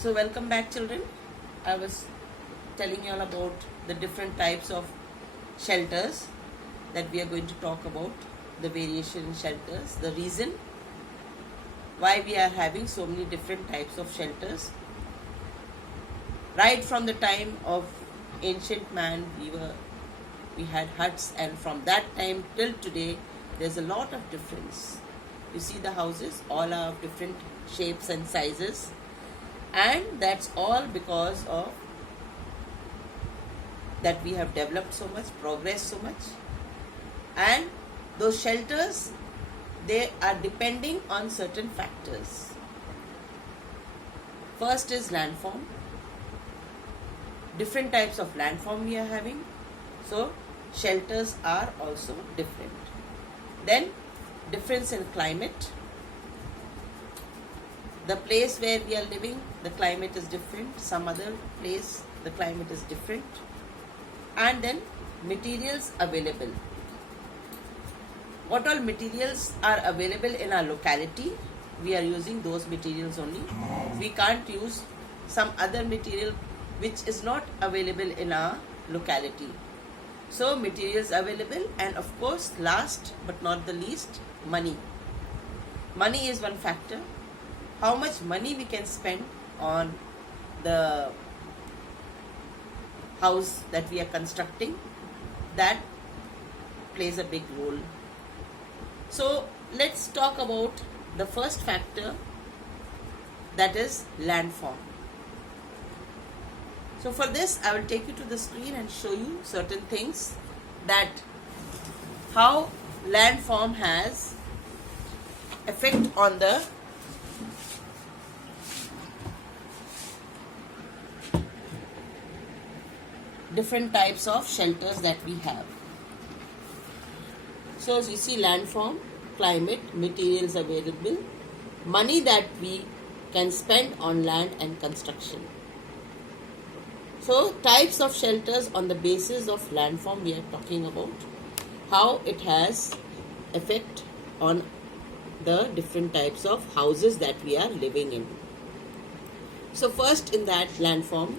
So welcome back, children. I was telling you all about the different types of shelters that we are going to talk about, the variation in shelters, the reason why we are having so many different types of shelters. Right from the time of ancient man, we had huts, and from that time till today, there's a lot of difference. You see the houses, all are of different shapes and sizes, and that's all because of that we have developed so much, progressed so much, and those shelters, they are depending on certain factors. First is landform. Different types of landform we are having, so shelters are also different. Then difference in climate. The place where we are living, the climate is different. Some other place, the climate is different. And then materials available. What all materials are available in our locality, we are using those materials only. We can't use some other material which is not available in our locality. So materials available, and of course last but not the least, money. Money is one factor. How much money we can spend on the house that we are constructing, that plays a big role. So let's talk about the first factor, that is landform. So for this, I will take you to the screen and show you certain things, that how landform has effect on the different types of shelters that we have. So as you see, landform, climate, materials available, money that we can spend on land and construction. So types of shelters on the basis of landform we are talking about, how it has effect on the different types of houses that we are living in. So first in that landform,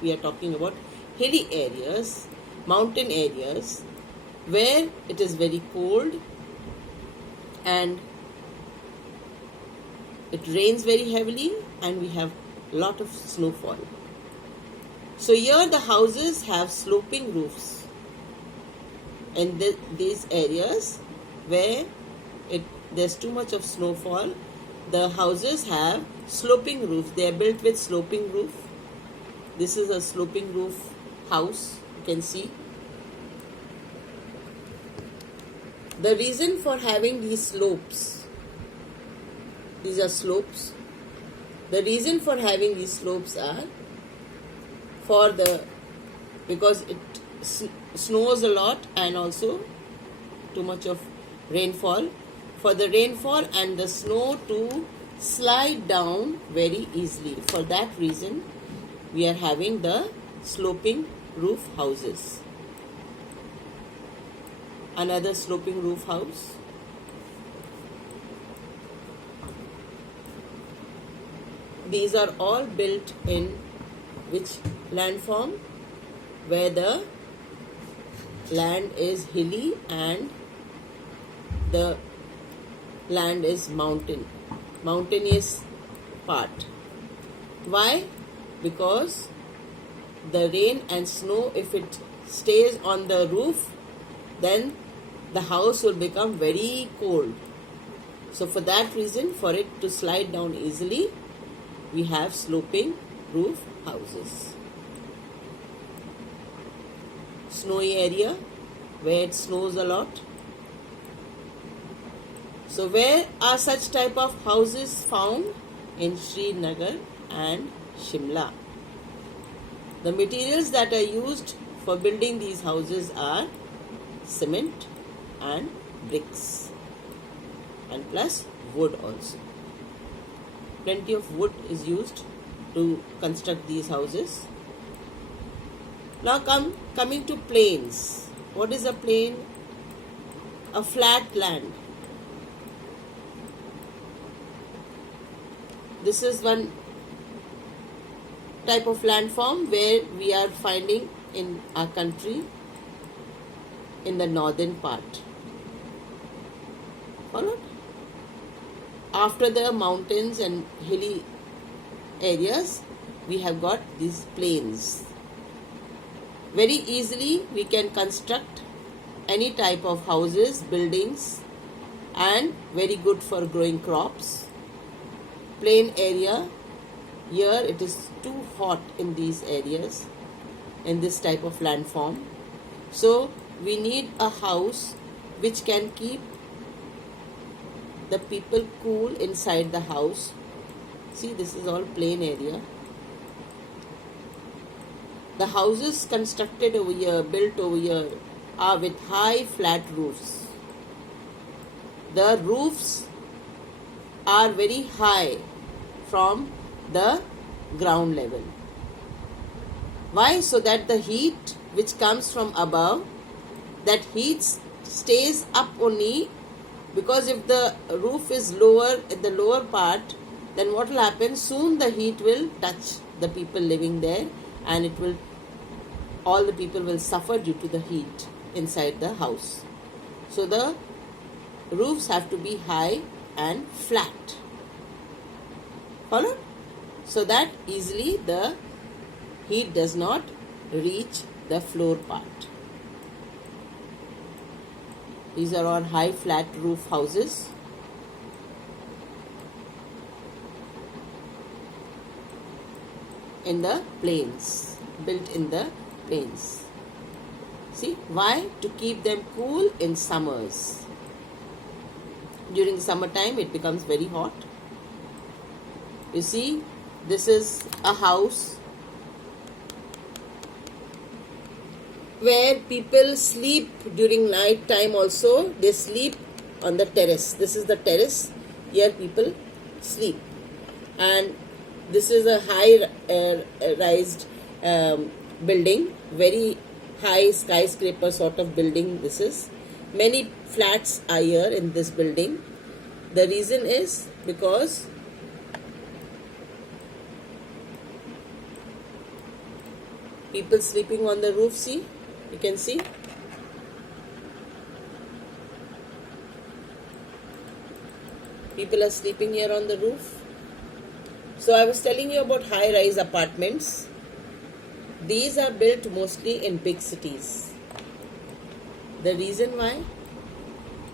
we are talking about hilly areas, mountain areas, where it is very cold and it rains very heavily and we have a lot of snowfall. So here the houses have sloping roofs. In these areas where there's too much of snowfall, the houses have sloping roofs. They are built with sloping roof. This is a sloping roof house, you can see. The reason for having these slopes, these are slopes. The reason for having these slopes are because it snows a lot and also too much of rainfall. For the rainfall and the snow to slide down very easily. For that reason, we are having the sloping roof houses. Another sloping roof house. These are all built in which landform? Where the land is hilly and the land is mountainous part. Why? Because the rain and snow, if it stays on the roof, then the house will become very cold. So for that reason, for it to slide down easily, we have sloping roof houses. Snowy area where it snows a lot. So where are such type of houses found? In Srinagar and Shimla. The materials that are used for building these houses are cement and bricks, and plus wood also. Plenty of wood is used to construct these houses. Now coming to plains. What is a plain? A flat land. This is one type of landform where we are finding in our country in the northern part. Followed? After the mountains and hilly areas, we have got these plains. Very easily we can construct any type of houses, buildings, and very good for growing crops. Plain area, here it is too hot in these areas, in this type of landform. So we need a house which can keep the people cool inside the house. See, this is all plain area. The houses constructed over here, built over here, are with high flat roofs. The roofs are very high from the ground level. Why? So that the heat which comes from above, that heat stays up only, because if the roof is lower at the lower part, then what will happen? Soon the heat will touch the people living there, and it will, all the people will suffer due to the heat inside the house. So the roofs have to be high and flat. Follow? So that easily the heat does not reach the floor part. These are all high flat roof houses. In the plains, built in the plains. See, why? To keep them cool in summers. During the summertime it becomes very hot. You see, this is a house where people sleep during night time also. They sleep on the terrace. This is the terrace. Here people sleep. And this is a high rised building, very high skyscraper sort of building this is. Many flats are here in this building. The reason is because people sleeping on the roof. See, you can see. People are sleeping here on the roof. So I was telling you about high-rise apartments. These are built mostly in big cities. The reason why?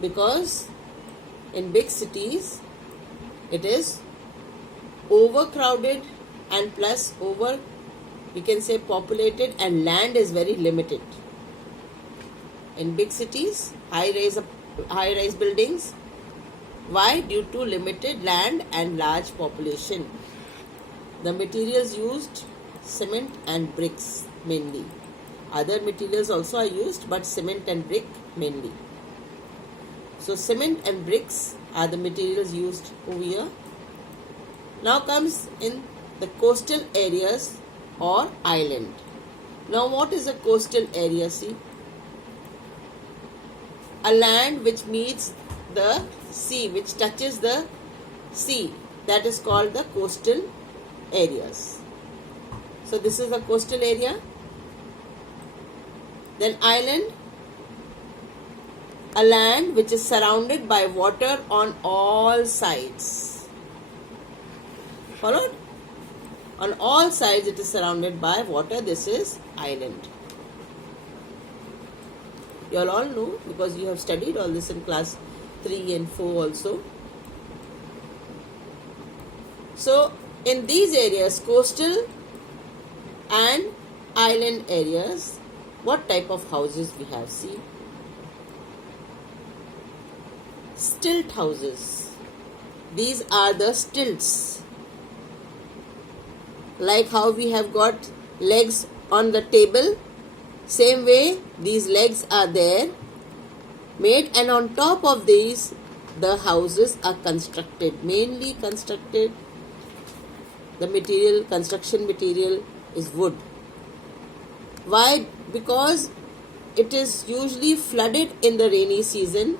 Because in big cities it is overcrowded and plus we can say populated, and land is very limited. In big cities, high-rise buildings. Why? Due to limited land and large population. The materials used, cement and bricks mainly. Other materials also are used, but cement and brick mainly. So cement and bricks are the materials used over here. Now comes in the coastal areas or island. Now what is a coastal area? See, a land which meets the sea, which touches the sea, that is called the coastal areas. So this is a coastal area. Then island, a land which is surrounded by water on all sides. Followed? On all sides it is surrounded by water. This is island. You all know, because you have studied all this in class 3 and 4 also. So in these areas, coastal and island areas, what type of houses we have? See, stilt houses. These are the stilts. Like how we have got legs on the table, same way these legs are there made, and on top of these the houses are constructed, mainly constructed. The material, construction material is wood. Why? Because it is usually flooded in the rainy season,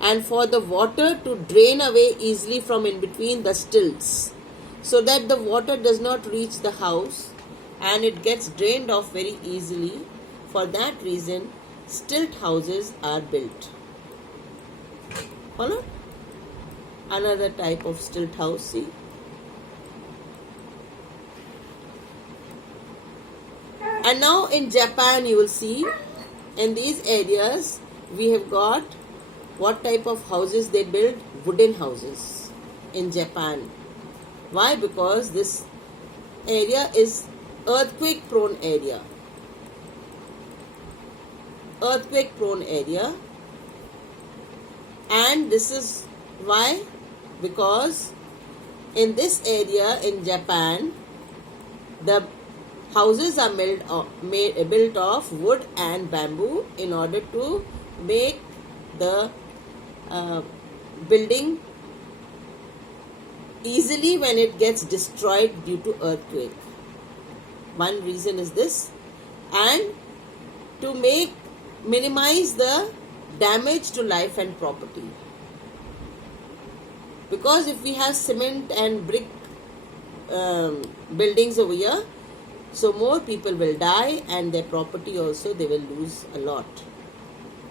and for the water to drain away easily from in between the stilts, so that the water does not reach the house, and it gets drained off very easily. For that reason, stilt houses are built. Follow? Another type of stilt house, see? And now in Japan, you will see in these areas we have got what type of houses they build? Wooden houses in Japan. Why? Because this area is earthquake prone area. Earthquake prone area. And this is why? Because in this area in Japan, the houses are built of wood and bamboo in order to make the building easily when it gets destroyed due to earthquake. One reason is this, and to minimize the damage to life and property. Because if we have cement and brick buildings over here, so more people will die and their property also they will lose a lot.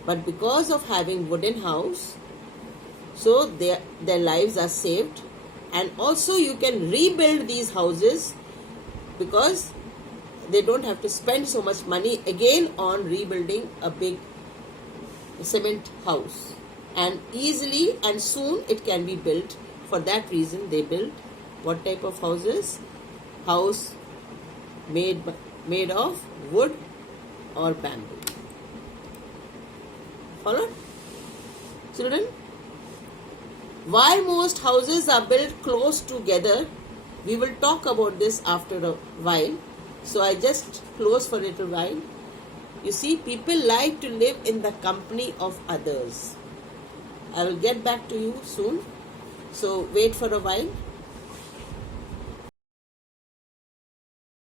But because of having wooden house, so their lives are saved, and also you can rebuild these houses because they don't have to spend so much money again on rebuilding a big cement house, and easily and soon it can be built. For that reason they build what type of houses? House made of wood or bamboo. Follow? Children, why most houses are built close together? We will talk about this after a while. So I just close for a little while. You see, people like to live in the company of others. I will get back to you soon. So wait for a while.